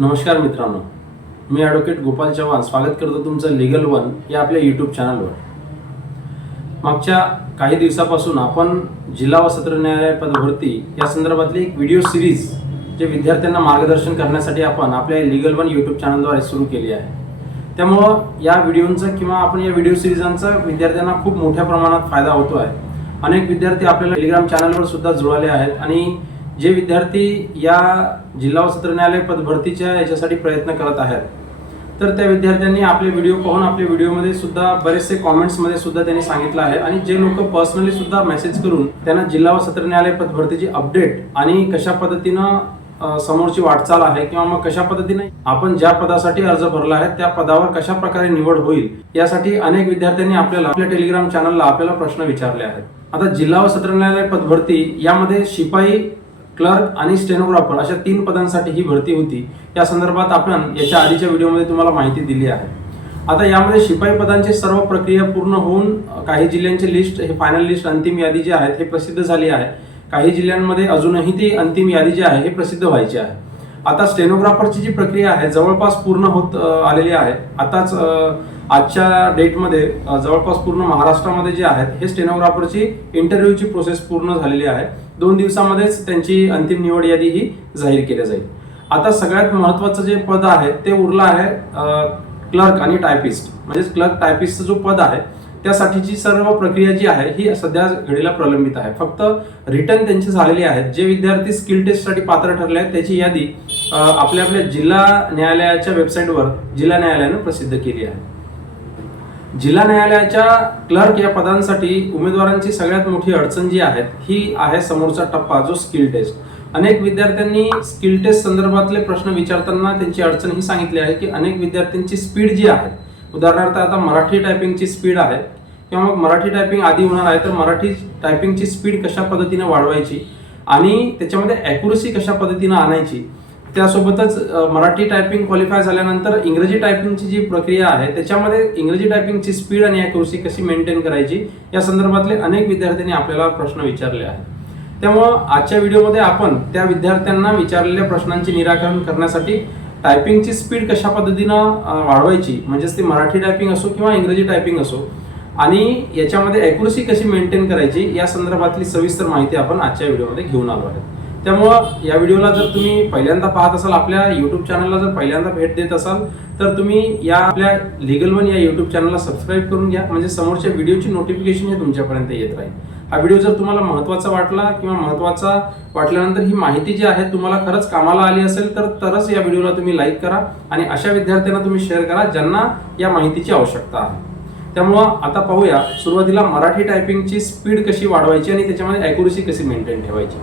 नमस्कार मित्रांनो मी ॲडव्होकेट गोपाल चव्हाण स्वागत करतो तुमचं लिगल वन या आपल्या यूट्यूब चॅनलवर मागच्या काही दिवसापासून आपण जिल्हा व सत्र न्यायालय पदभरती या संदर्भातली एक व्हिडिओ सिरीज जे विद्यार्थ्यांना मार्गदर्शन करण्यासाठी आपण आपल्या लिगल वन यूट्यूब चॅनलद्वारे सुरू केली आहे. त्यामुळं या व्हिडिओंचा किंवा आपण या व्हिडिओ सिरीजांचा विद्यार्थ्यांना खूप मोठ्या प्रमाणात फायदा होतो आहे अनेक विद्यार्थी आपल्याला टेलिग्राम चॅनलवर सुद्धा जुळाले आहेत आणि जे विद्यार्थी या जिल्हा व सत्र न्यायालय पदभरतीच्या याच्यासाठी प्रयत्न करत आहेत तर त्या विद्यार्थ्यांनी आपले व्हिडिओ पाहून आपल्या व्हिडिओमध्ये सुद्धा बरेचसे कॉमेंट्समध्ये सुद्धा त्यांनी सांगितलं आहे आणि जे लोक पर्सनली सुद्धा मेसेज करून त्यांना जिल्हा व सत्र न्यायालय पदभरतीची अपडेट आणि कशा पद्धतीनं समोरची वाटचाल आहे किंवा मग कशा पद्धतीने आपण ज्या पदासाठी अर्ज भरला आहे त्या पदावर कशा प्रकारे निवड होईल यासाठी अनेक विद्यार्थ्यांनी आपल्याला आपल्या टेलिग्राम चॅनलला आपल्याला प्रश्न विचारले आहेत. आता जिल्हा व सत्र न्यायालय पदभरती यामध्ये शिपाई क्लर्क आणि स्टेनोग्राफर अशा तीन पदांसाठी ही भरती होती. या संदर्भात आपण याच्या आधीच्या व्हिडिओमध्ये तुम्हाला माहिती दिली आहे. आता यामध्ये शिपाई पदांची सर्व प्रक्रिया पूर्ण होऊन काही जिल्ह्यांची लिस्ट हे फायनल लिस्ट अंतिम यादी जी आहे हे प्रसिद्ध झाली आहे. काही जिल्ह्यांमध्ये अजूनही ती अंतिम यादी जी आहे हे प्रसिद्ध व्हायची आहे. आता स्टेनोग्राफरची जी प्रक्रिया आहे जवळपास पूर्ण होत आलेली आहे. आताच आजच्या डेटमध्ये जवळपास पूर्ण महाराष्ट्रामध्ये जे आहेत हे स्टेनोग्राफरची इंटरव्ह्यूची प्रोसेस पूर्ण झालेली आहे. दोन दिवसामध्येच त्यांची अंतिम निवड यादी ही जाहीर केली जाईल. आता सगळ्यात महत्वाचं जे पद आहे ते उरलं आहे क्लर्क आणि टायपिस्ट म्हणजेच क्लर्क टायपिस्टचं जो पद आहे त्यासाठीची सर्व प्रक्रिया जी आहे ही सध्या घडीला प्रलंबित आहे. फक्त रिटर्न त्यांची झालेली आहेत. जे विद्यार्थी स्किल टेस्टसाठी पात्र ठरले आहेत त्याची यादी आपल्या आपल्या जिल्हा न्यायालयाच्या वेबसाईटवर जिल्हा न्यायालयानं प्रसिद्ध केली आहे. जिल्हा न्यायालयाच्या क्लर्क या पदांसाठी उमेदवारांची सगळ्यात मोठी अडचण जी आहे ही आहे समोरचा टप्पा जो स्किल टेस्ट. अनेक विद्यार्थ्यांनी स्किल टेस्ट संदर्भातले प्रश्न विचारताना त्यांची अडचण ही सांगितली आहे की अनेक विद्यार्थ्यांची स्पीड जी आहे उदाहरणार्थ आता मराठी टायपिंगची स्पीड आहे किंवा मग मराठी टायपिंग आधी होणार आहे तर मराठी टायपिंगची स्पीड कशा पद्धतीने वाढवायची आणि त्याच्यामध्ये ॲक्युरसी कशा पद्धतीनं आणायची त्यासोबतच मराठी टायपिंग क्वालिफाय झाल्यानंतर इंग्रजी टायपिंगची जी प्रक्रिया आहे त्याच्यामध्ये इंग्रजी टायपिंगची स्पीड आणि ॲक्युरसी कशी मेंटेन करायची या संदर्भातले अनेक विद्यार्थ्यांनी आपल्याला प्रश्न विचारले आहेत. त्यामुळं आजच्या व्हिडिओमध्ये आपण त्या विद्यार्थ्यांना विचारलेल्या प्रश्नांचे निराकरण करण्यासाठी टायपिंगची स्पीड कशा पद्धतीनं वाढवायची म्हणजेच ती मराठी टायपिंग असो किंवा इंग्रजी टायपिंग असो आणि याच्यामध्ये ॲक्युरसी कशी मेंटेन करायची या संदर्भातली सविस्तर माहिती आपण आजच्या व्हिडिओमध्ये घेऊन आलो आहे त्यामुळं या व्हिडिओला जर तुम्ही पहिल्यांदा पाहत असाल आपल्या युट्यूब चॅनलला जर पहिल्यांदा भेट देत असाल तर तुम्ही या आपल्या लिगल वन या युट्यूब चॅनलला सबस्क्राईब करून घ्या. म्हणजे समोरच्या व्हिडिओची नोटिफिकेशन हे तुमच्यापर्यंत येत राहील. हा व्हिडिओ जर तुम्हाला महत्त्वाचा वाटला किंवा महत्त्वाचा वाटल्यानंतर ही माहिती जी आहे तुम्हाला खरंच कामाला आली असेल तर तरच या व्हिडिओला तुम्ही लाईक करा आणि अशा विद्यार्थ्यांना तुम्ही शेअर करा ज्यांना या माहितीची आवश्यकता आहे. त्यामुळं आता पाहूया सुरुवातीला मराठी टायपिंगची स्पीड कशी वाढवायची आणि त्याच्यामध्ये ॲक्युरेसी कशी मेंटेन ठेवायची?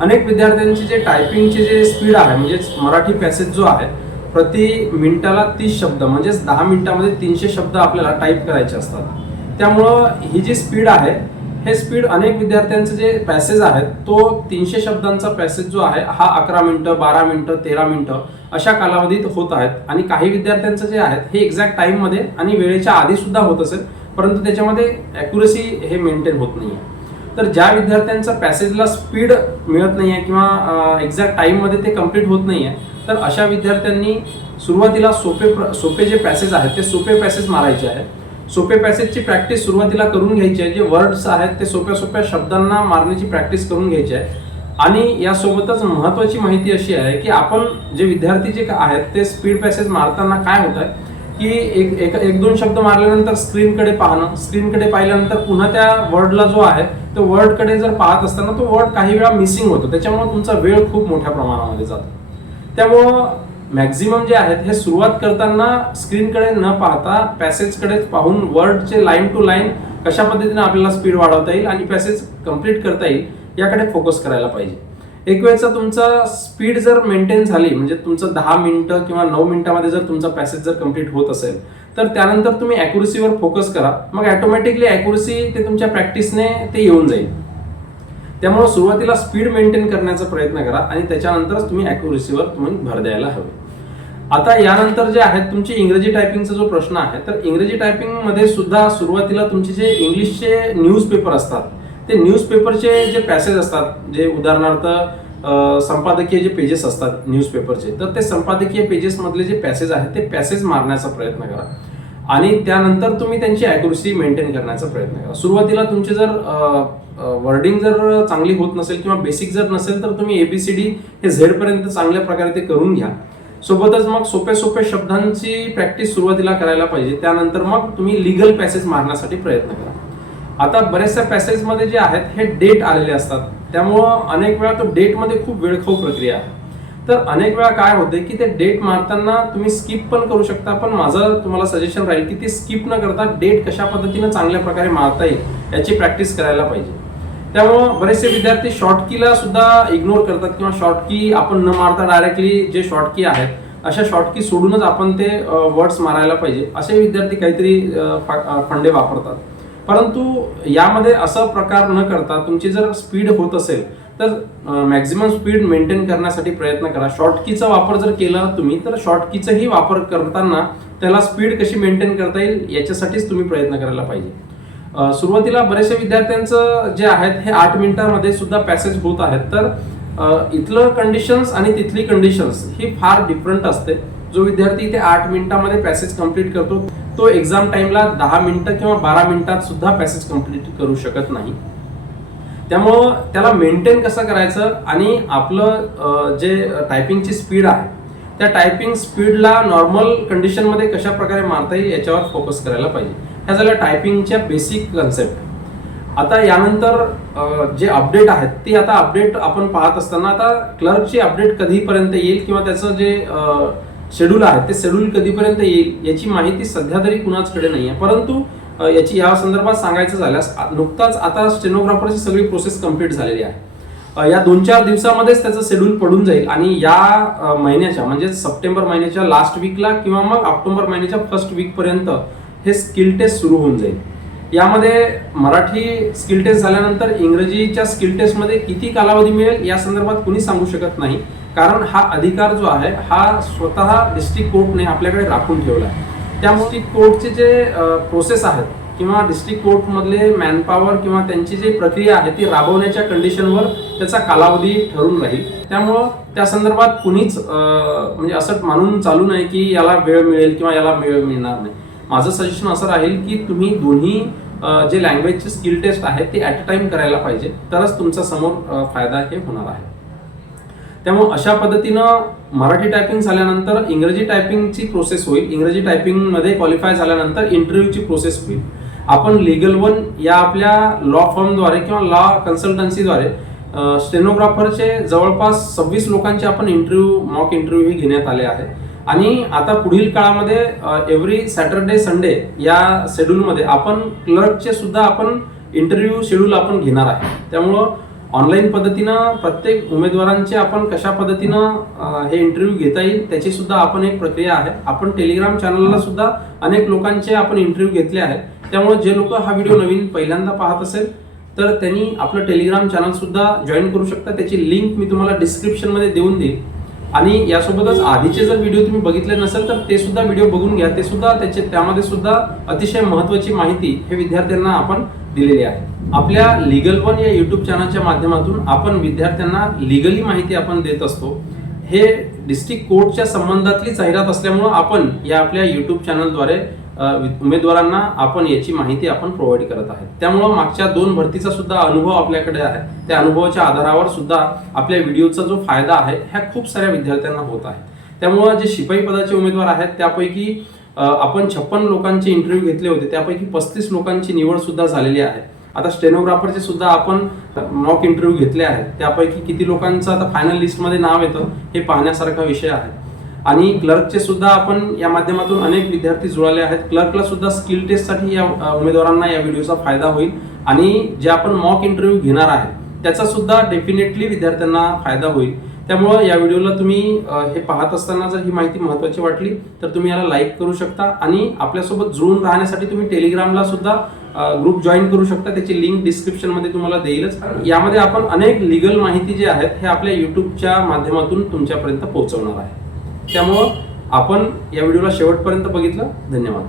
अनेक विद्यार्थ्यांची जे टायपिंगची जे स्पीड आहे म्हणजेच मराठी पॅसेज जो आहे प्रति मिनिटाला तीस शब्द म्हणजेच दहा मिनिटामध्ये तीनशे शब्द आपल्याला टाईप करायचे असतात. त्यामुळं ही जी स्पीड आहे हे स्पीड अनेक विद्यार्थ्यांचे जे पॅसेज आहेत तो तीनशे शब्दांचा पॅसेज जो आहे हा अकरा मिनटं बारा मिनटं तेरा मिनटं अशा कालावधीत होत आहेत. आणि काही विद्यार्थ्यांचं जे आहेत हे एक्झॅक्ट टाईममध्ये आणि वेळेच्या आधी सुद्धा होत असेल परंतु त्याच्यामध्ये ॲक्युरेसी हे मेंटेन होत नाही आहे तर ज्या विद्यार्थ्यांचा पॅसेजला स्पीड मिळत नाही आहे किंवा एक्झॅक्ट टाईममध्ये ते कंप्लीट होत नाही आहे तर अशा विद्यार्थ्यांनी सुरुवातीला सोपे प्र- सोपे जे पॅसेज आहेत ते सोपे पॅसेज मारायचे आहेत. सोपे पॅसेजची प्रॅक्टिस सुरुवातीला करून घ्यायची आहे. जे वर्ड्स आहेत ते सोप्या सोप्या शब्दांना मारण्याची प्रॅक्टिस करून घ्यायची आहे. आणि यासोबतच महत्त्वाची माहिती अशी आहे की आपण जे विद्यार्थी जे आहेत ते स्पीड पॅसेज मारताना काय होत आहे की एक एक एक दोन शब्द मारल्यानंतर स्क्रीनकडे पाहणं स्क्रीनकडे पाहिल्यानंतर पुन्हा त्या वर्डला जो आहे तो वर्डकडे जर पाहत असताना तो वर्ड काही वेळा मिसिंग होतो. त्याच्यामुळे तुमचा वेळ खूप मोठ्या प्रमाणामध्ये जातो. त्यामुळं मॅक्झिमम जे आहेत हे सुरुवात करताना स्क्रीनकडे न पाहता पॅसेजकडे पाहून वर्डचे लाईन टू लाईन कशा पद्धतीने आपल्याला स्पीड वाढवता येईल आणि पॅसेज कंप्लीट करता येईल याकडे फोकस करायला पाहिजे. एक वेळचा तुमचा स्पीड जर मेंटेन झाली म्हणजे तुमचं दहा मिनिटं किंवा नऊ मिनिटामध्ये जर तुमचा पॅसेज जर कंप्लीट होत असेल तर त्यानंतर तुम्ही ॲक्युरसीवर फोकस करा. मग ॲटोमॅटिकली ॲक्युरसी ते तुमच्या प्रॅक्टिसने ते येऊन जाईल. त्यामुळे सुरुवातीला स्पीड मेंटेन करण्याचा प्रयत्न करा आणि त्याच्यानंतरच तुम्ही ॲक्युरसीवर तुम्ही भर द्यायला हवे. आता यानंतर जे आहेत तुमची इंग्रजी टायपिंगचा जो प्रश्न आहे तर इंग्रजी टायपिंगमध्ये सुद्धा सुरुवातीला तुमचे जे इंग्लिशचे न्यूजपेपर असतात ते न्यूजपेपरचे जे पॅसेज असतात जे उदाहरणार्थ संपादकीय जे पेजेस असतात न्यूजपेपरचे तर ते संपादकीय पेजेसमधले जे पॅसेज आहेत ते पॅसेज मारण्याचा प्रयत्न करा. आणि त्यानंतर तुम्ही त्यांची अॅक्युरेसी मेंटेन करण्याचा प्रयत्न करा. सुरुवातीला तुमचे जर वर्डिंग जर चांगली होत नसेल किंवा बेसिक जर नसेल तर तुम्ही एबीसीडी हे झेडपर्यंत चांगल्या प्रकारे ते करून घ्या. सोबतच मग सोप्या सोप्या शब्दांची प्रॅक्टिस सुरुवातीला करायला पाहिजे. त्यानंतर मग तुम्ही लिगल पॅसेज मारण्यासाठी प्रयत्न करा. आता बऱ्याचशा पॅसेजमध्ये जे आहेत हे डेट आलेले असतात. त्यामुळं अनेक वेळा तो डेटमध्ये खूप वेळखाऊ प्रक्रिया आहे. तर अनेक वेळा काय होते की ते डेट मारताना तुम्ही स्किप पण करू शकता पण माझं तुम्हाला सजेशन राहील की ते स्किप न करता डेट कशा पद्धतीनं चांगल्या प्रकारे मारता येईल याची प्रॅक्टिस करायला पाहिजे. त्यामुळं बरेचसे विद्यार्थी शॉर्ट कीला सुद्धा इग्नोर करतात किंवा शॉर्ट की आपण न मारता डायरेक्टली जे शॉर्ट की आहेत अशा शॉर्ट की सोडूनच आपण ते वर्ड्स मारायला पाहिजे. असे विद्यार्थी काहीतरी फंडे वापरतात. परंतु यामध्ये असं प्रकार न करता तुमची जर स्पीड होत असेल तर मॅक्झिमम स्पीड मेंटेन करण्यासाठी प्रयत्न करा. शॉर्टकीचा वापर जर केला तुम्ही तर शॉर्टकीचाही वापर करताना त्याला स्पीड कशी मेंटेन करता येईल याच्यासाठीच तुम्ही प्रयत्न करायला पाहिजे. सुरुवातीला बरेचशा विद्यार्थ्यांचं जे आहेत हे आठ मिनिटांमध्ये सुद्धा पॅसेज होत आहेत. तर इथलं कंडिशन्स आणि तिथली कंडिशन्स ही फार डिफरंट असते. जो विद्यार्थी इथे आठ मिनिटामध्ये पॅसेज कंप्लीट करतो तो एक्झाम टाइमला दहा मिनिटं किंवा बारा मिनिटात सुद्धा पॅसेज कंप्लीट करू शकत नाही. त्यामुळं त्याला मेंटेन कसं करायचं आणि आपलं जे टायपिंगची स्पीड आहे त्या टायपिंग स्पीडला नॉर्मल कंडिशनमध्ये कशा प्रकारे मारता येईल याच्यावर फोकस करायला पाहिजे. ह्या झाल्या टायपिंगच्या बेसिक कन्सेप्ट आता यानंतर जे अपडेट आहेत ती आता अपडेट आपण पाहत असताना आता क्लर्कची अपडेट कधीपर्यंत येईल किंवा त्याचं जे शेड्यूल आहे ते शेड्यूल कधीपर्यंत येईल याची माहिती सध्या तरी कुणाचकडे नाही आहे परंतु याची या संदर्भात सांगायचं झाल्यास नुकताच आता स्टेनोग्राफरची सगळी प्रोसेस कंप्लीट झालेली आहे. या दोन चार दिवसामध्येच त्याचं शेड्यूल पडून जाईल आणि या महिन्याच्या म्हणजे सप्टेंबर महिन्याच्या लास्ट वीकला किंवा मग ऑक्टोबर महिन्याच्या फर्स्ट वीकपर्यंत हे स्किल टेस्ट सुरू होऊन जाईल. यामध्ये मराठी स्किल टेस्ट झाल्यानंतर इंग्रजीच्या स्किल टेस्टमध्ये किती कालावधी मिळेल या संदर्भात कुणी सांगू शकत नाही. कारण हा अधिकार जो आहे हा स्वतः डिस्ट्रिक्ट कोर्टने आपल्याकडे राखून ठेवला आहे. त्यामुळे डिस्ट्रिक्ट कोर्टचे जे प्रोसेस आहेत किंवा डिस्ट्रिक्ट कोर्टमधले मॅनपॉवर किंवा त्यांची जी प्रक्रिया आहे ती राबवण्याच्या कंडिशनवर त्याचा कालावधी ठरून राहील. त्यामुळं त्या संदर्भात कुणीच म्हणजे असं मानून चालू नाही की याला वेळ मिळेल किंवा याला वेळ मिळणार नाही. माझं सजेशन असं राहील की तुम्ही दोन्ही जे लँग्वेजचे स्किल टेस्ट आहे ते ॲट अ टाइम करायला पाहिजे. तरच तुमचा समोर फायदा हे होणार आहे. त्यामुळे अशा पद्धतीनं मराठी टायपिंग झाल्यानंतर इंग्रजी टायपिंगची प्रोसेस होईल. इंग्रजी टायपिंगमध्ये क्वालिफाय झाल्यानंतर इंटरव्ह्यूची प्रोसेस होईल. आपण लिगल वन या आपल्या लॉ फर्मद्वारे किंवा लॉ कन्सल्टन्सीद्वारे स्टेनोग्राफरचे जवळपास सव्वीस लोकांचे आपण इंटरव्ह्यू मॉक इंटरव्ह्यू हे घेण्यात आले आहे. आणि आता पुढील काळामध्ये एव्हरी सॅटरडे संडे या शेड्यूलमध्ये आपण क्लर्कचे सुद्धा आपण इंटरव्ह्यू शेड्यूल आपण घेणार आहे. त्यामुळं ऑनलाईन पद्धतीनं प्रत्येक उमेदवारांचे आपण कशा पद्धतीनं हे इंटरव्ह्यू घेता येईल त्याची सुद्धा आपण एक प्रक्रिया आहे. आपण टेलिग्राम चॅनलला सुद्धा अनेक लोकांचे आपण इंटरव्ह्यू घेतले आहेत. त्यामुळे जे लोक हा व्हिडिओ नवीन पहिल्यांदा पाहत असेल तर त्यांनी आपलं टेलिग्राम चॅनल सुद्धा जॉईन करू शकता. त्याची लिंक मी तुम्हाला डिस्क्रिप्शनमध्ये देऊन देईल. आणि यासोबतच आधीचे जर व्हिडिओ तुम्ही बघितले नसेल तर ते सुद्धा व्हिडिओ बघून घ्या. ते सुद्धा त्याचे त्यामध्ये सुद्धा अतिशय महत्वाची माहिती हे विद्यार्थ्यांना आपण दिलेली आहे. आपल्या लिगल वन या यूट्यूब चॅनलच्या माध्यमातून आपण विद्यार्थ्यांना लिगली माहिती आपण देत असतो. हे डिस्ट्रिक्ट कोर्टच्या संबंधातली जाहिरात असल्यामुळं आपण या आपल्या यूट्यूब चॅनलद्वारे उमेदवारांना आपण याची माहिती आपण प्रोव्हाइड करत आहे त्यामुळं मागच्या दोन भरतीचा सुद्धा अनुभव आपल्याकडे आहे. त्या अनुभवाच्या आधारावर सुद्धा आपल्या व्हिडिओचा जो फायदा आहे ह्या खूप साऱ्या विद्यार्थ्यांना होत आहे. त्यामुळं जे शिपाई पदाचे उमेदवार आहेत त्यापैकी आपण छप्पन लोकांचे इंटरव्ह्यू घेतले होते. त्यापैकी पस्तीस लोकांची निवड सुद्धा झालेली आहे. आता स्टेनोग्राफरचे सुद्धा आपण मॉक इंटरव्ह्यू घेतले आहेत. त्यापैकी किती लोकांचं आता फायनल लिस्टमध्ये नाव येतं हे पाहण्यासारखा विषय आहे. आणि क्लर्कचे सुद्धा आपण या माध्यमातून अनेक विद्यार्थी जुळाले आहेत. क्लर्कला सुद्धा स्किल टेस्टसाठी या उमेदवारांना या व्हिडिओचा फायदा होईल. आणि जे आपण मॉक इंटरव्ह्यू घेणार आहे त्याचा सुद्धा डेफिनेटली विद्यार्थ्यांना फायदा होईल. त्यामुळं या व्हिडिओला तुम्ही हे पाहत असताना जर ही माहिती महत्वाची वाटली तर तुम्ही याला लाईक करू शकता आणि आपल्यासोबत जुळून राहण्यासाठी तुम्ही टेलिग्रामला सुद्धा ग्रुप जॉईन करू शकता. त्याची लिंक डिस्क्रिप्शनमध्ये तुम्हाला देईलच. यामध्ये आपण अनेक लिगल माहिती जे आहेत हे आपल्या यूट्यूबच्या माध्यमातून तुमच्यापर्यंत पोहोचवणार आहे. त्यामुळं आपण या व्हिडिओला शेवटपर्यंत बघितलं. धन्यवाद.